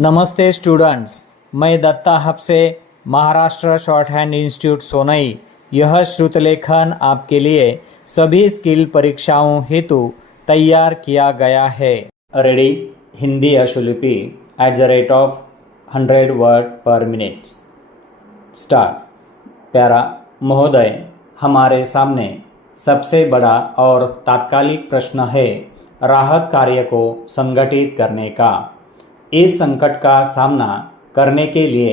नमस्ते स्टूडेंट्स, मैं दत्ता हबसे Maharashtra shorthand institute Sonai. यह श्रुतलेखन आपके लिए सभी स्किल परीक्षाओं हेतु तैयार किया गया है। रेडी हिंदी अशुलिपि @100 वर्ड पर मिनट। स्टार्ट। प्यारा महोदय, हमारे सामने सबसे बड़ा और तात्कालिक प्रश्न है राहत कार्य को संगठित करने का। इस संकट का सामना करने के लिए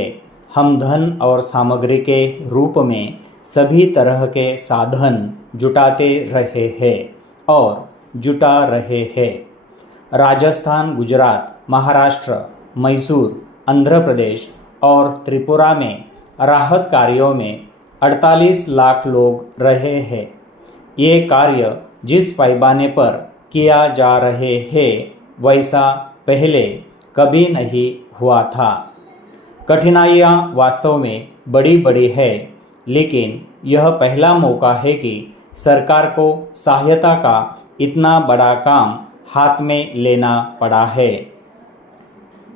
हम धन और सामग्री के रूप में सभी तरह के साधन जुटाते रहे हैं और जुटा रहे हैं। राजस्थान, गुजरात, महाराष्ट्र, मैसूर, आंध्र प्रदेश और त्रिपुरा में राहत कार्यों में 48 लाख लोग रहे हैं। ये कार्य जिस पैमाने पर किया जा रहे हैं वैसा पहले कभी नहीं हुआ था। कठिनाइयाँ वास्तव में बड़ी बड़ी है, लेकिन यह पहला मौका है कि सरकार को सहायता का इतना बड़ा काम हाथ में लेना पड़ा है।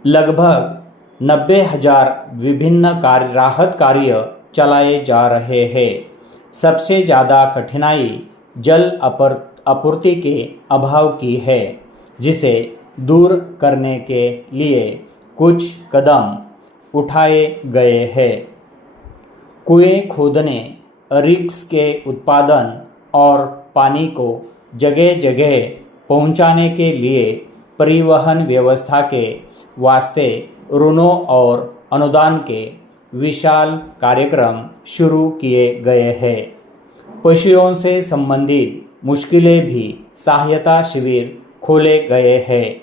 लगभग 90,000 विभिन्न राहत कार्य चलाए जा रहे हैं। सबसे ज़्यादा कठिनाई जल आपूर्ति के अभाव की है, जिसे दूर करने के लिए कुछ कदम उठाए गए हैं। कुएं खोदने, रिक्स के उत्पादन और पानी को जगह जगह पहुंचाने के लिए परिवहन व्यवस्था के वास्ते ऋणों और अनुदान के विशाल कार्यक्रम शुरू किए गए हैं। पशुओं से संबंधित मुश्किलें भी सहायता शिविर खोले गए हैं।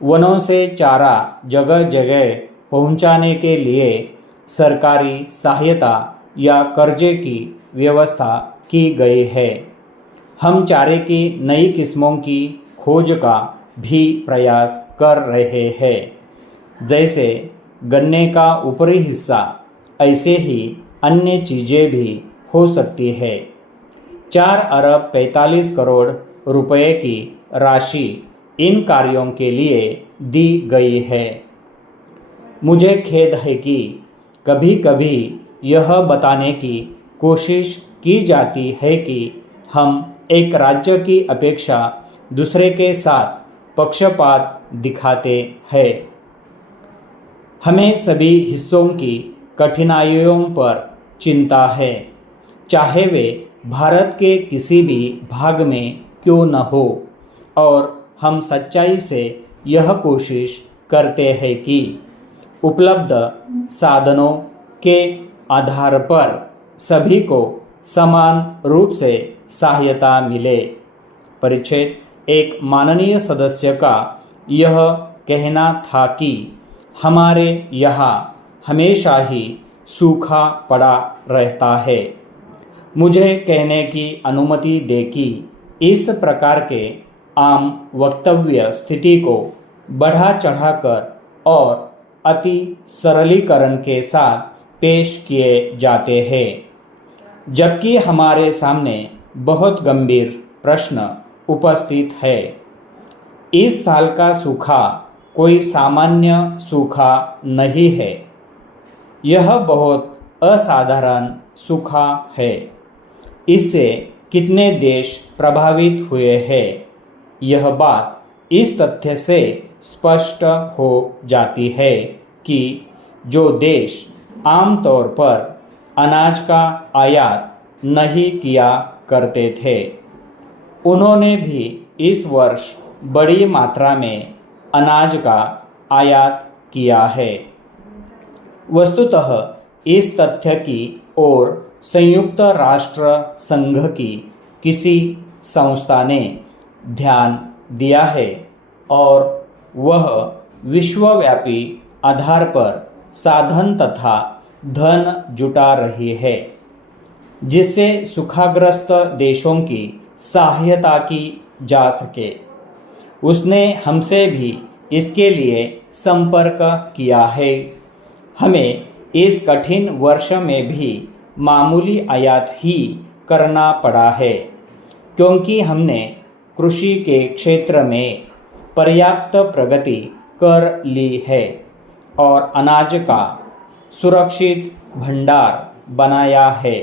वनों से चारा जगह जगह पहुंचाने के लिए सरकारी सहायता या कर्जे की व्यवस्था की गई है। हम चारे की नई किस्मों की खोज का भी प्रयास कर रहे हैं, जैसे गन्ने का ऊपरी हिस्सा। ऐसे ही अन्य चीज़ें भी हो सकती है। 4 अरब 45 करोड़ रुपए की राशि इन कार्यों के लिए दी गई है। मुझे खेद है कि कभी कभी यह बताने की कोशिश की जाती है कि हम एक राज्य की अपेक्षा दूसरे के साथ पक्षपात दिखाते हैं। हमें सभी हिस्सों की कठिनाइयों पर चिंता है, चाहे वे भारत के किसी भी भाग में क्यों न हो, और हम सच्चाई से यह कोशिश करते हैं कि उपलब्ध साधनों के आधार पर सभी को समान रूप से सहायता मिले। परिच्छेद 1 माननीय सदस्य का यह कहना था कि हमारे यहाँ हमेशा ही सूखा पड़ा रहता है। मुझे कहने की अनुमति दे कि इस प्रकार के आम वक्तव्य स्थिति को बढ़ा चढ़ाकर और अति सरलीकरण के साथ पेश किए जाते हैं, जबकि हमारे सामने बहुत गंभीर प्रश्न उपस्थित है। इस साल का सूखा कोई सामान्य सूखा नहीं है। यह बहुत असाधारण सूखा है। इससे कितने देश प्रभावित हुए हैं, यह बात इस तथ्य से स्पष्ट हो जाती है कि जो देश आमतौर पर अनाज का आयात नहीं किया करते थे, उन्होंने भी इस वर्ष बड़ी मात्रा में अनाज का आयात किया है। वस्तुतः इस तथ्य की ओर संयुक्त राष्ट्र संघ की किसी संस्था ने ध्यान दिया है और वह विश्वव्यापी आधार पर साधन तथा धन जुटा रही है, जिससे सूखाग्रस्त देशों की सहायता की जा सके। उसने हमसे भी इसके लिए संपर्क किया है। हमें इस कठिन वर्ष में भी मामूली आयात ही करना पड़ा है, क्योंकि हमने कृषि के क्षेत्र में पर्याप्त प्रगति कर ली है और अनाज का सुरक्षित भंडार बनाया है।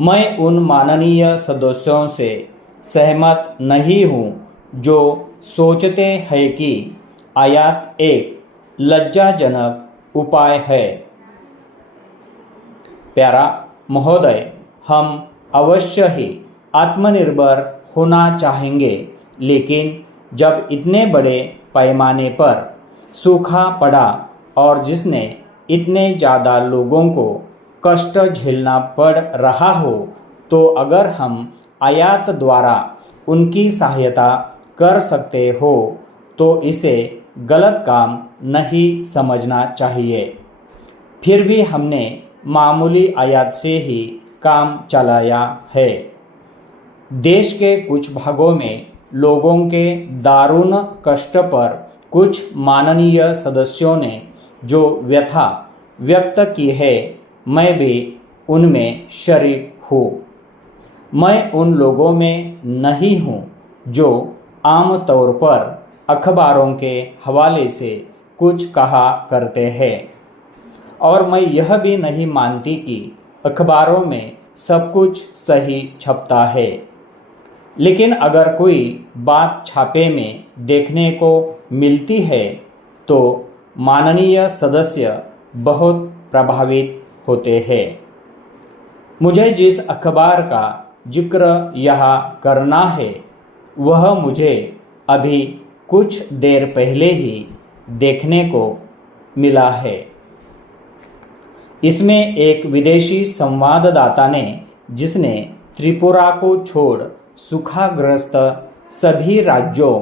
मैं उन माननीय सदस्यों से सहमत नहीं हूँ जो सोचते हैं कि आयात एक लज्जाजनक उपाय है। प्यारा महोदय, हम अवश्य ही आत्मनिर्भर होना चाहेंगे, लेकिन जब इतने बड़े पैमाने पर सूखा पड़ा और जिसने इतने ज़्यादा लोगों को कष्ट झेलना पड़ रहा हो, तो अगर हम आयात द्वारा उनकी सहायता कर सकते हो तो इसे गलत काम नहीं समझना चाहिए। फिर भी हमने मामूली आयात से ही काम चलाया है। देश के कुछ भागों में लोगों के दारुण कष्ट पर कुछ माननीय सदस्यों ने जो व्यथा व्यक्त की है, मैं भी उनमें शरीक हूँ। मैं उन लोगों में नहीं हूँ जो आम तौर पर अखबारों के हवाले से कुछ कहा करते हैं, और मैं यह भी नहीं मानती कि अखबारों में सब कुछ सही छपता है। लेकिन अगर कोई बात छापे में देखने को मिलती है तो माननीय सदस्य बहुत प्रभावित होते हैं। मुझे जिस अखबार का जिक्र यहाँ करना है वह मुझे अभी कुछ देर पहले ही देखने को मिला है। इसमें एक विदेशी संवाददाता ने, जिसने त्रिपुरा को छोड़ सूखाग्रस्त सभी राज्यों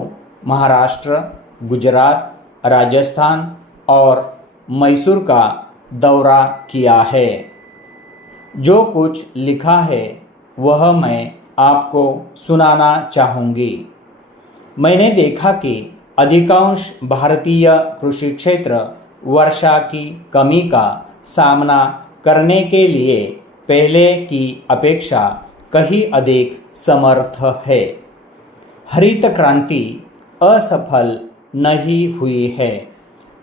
महाराष्ट्र, गुजरात, राजस्थान और मैसूर का दौरा किया है, जो कुछ लिखा है वह मैं आपको सुनाना चाहूँगी। मैंने देखा कि अधिकांश भारतीय कृषि क्षेत्र वर्षा की कमी का सामना करने के लिए पहले की अपेक्षा कहीं अधिक समर्थ है। हरित क्रांति असफल नहीं हुई है।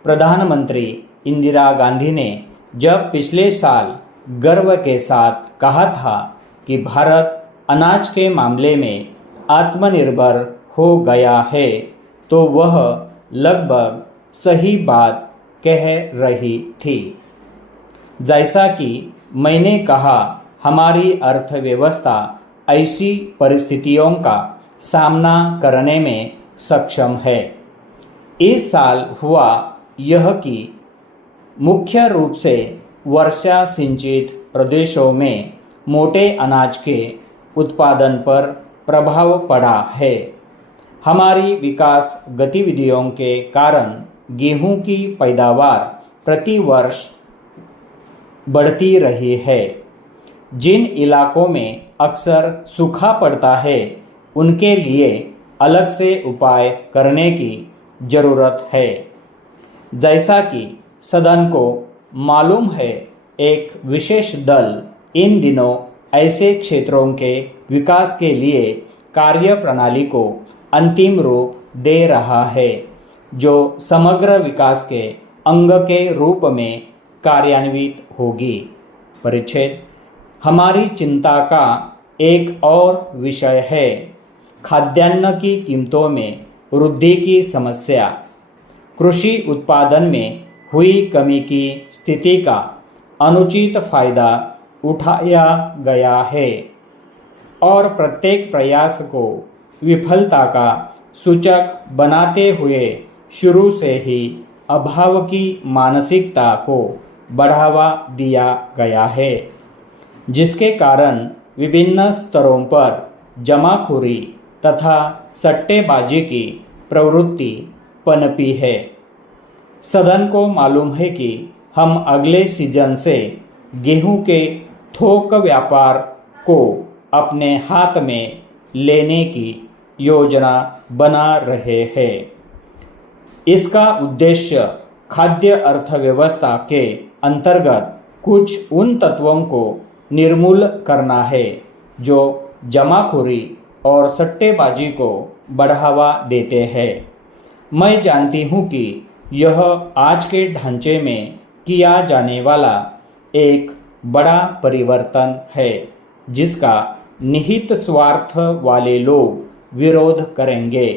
प्रधानमंत्री इंदिरा गांधी ने जब पिछले साल गर्व के साथ कहा था कि भारत अनाज के मामले में आत्मनिर्भर हो गया है, तो वह लगभग सही बात कह रही थी। जैसा कि मैंने कहा, हमारी अर्थव्यवस्था ऐसी परिस्थितियों का सामना करने में सक्षम है। इस साल हुआ यह कि मुख्य रूप से वर्षा सिंचित प्रदेशों में मोटे अनाज के उत्पादन पर प्रभाव पड़ा है। हमारी विकास गतिविधियों के कारण गेहूं की पैदावार प्रति वर्ष बढ़ती रही है। जिन इलाकों में अक्सर सूखा पड़ता है, उनके लिए अलग से उपाय करने की ज़रूरत है। जैसा कि सदन को मालूम है, एक विशेष दल इन दिनों ऐसे क्षेत्रों के विकास के लिए कार्य प्रणाली को अंतिम रूप दे रहा है, जो समग्र विकास के अंग के रूप में कार्यान्वित होगी। परिच्छेद। हमारी चिंता का एक और विषय है खाद्यान्न की कीमतों में वृद्धि की समस्या। कृषि उत्पादन में हुई कमी की स्थिति का अनुचित फायदा उठाया गया है और प्रत्येक प्रयास को विफलता का सूचक बनाते हुए शुरू से ही अभाव की मानसिकता को बढ़ावा दिया गया है, जिसके कारण विभिन्न स्तरों पर जमाखोरी तथा सट्टेबाजी की प्रवृत्ति पनपी है। सदन को मालूम है कि हम अगले सीजन से गेहूं के थोक व्यापार को अपने हाथ में लेने की योजना बना रहे हैं। इसका उद्देश्य खाद्य अर्थव्यवस्था के अंतर्गत कुछ उन तत्वों को निर्मूल करना है जो जमाखोरी और सट्टेबाजी को बढ़ावा देते हैं। मैं जानती हूँ कि यह आज के ढांचे में किया जाने वाला एक बड़ा परिवर्तन है जिसका निहित स्वार्थ वाले लोग विरोध करेंगे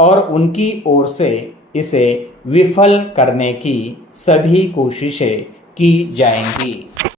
और उनकी ओर से इसे विफल करने की सभी कोशिशें की जाएंगी।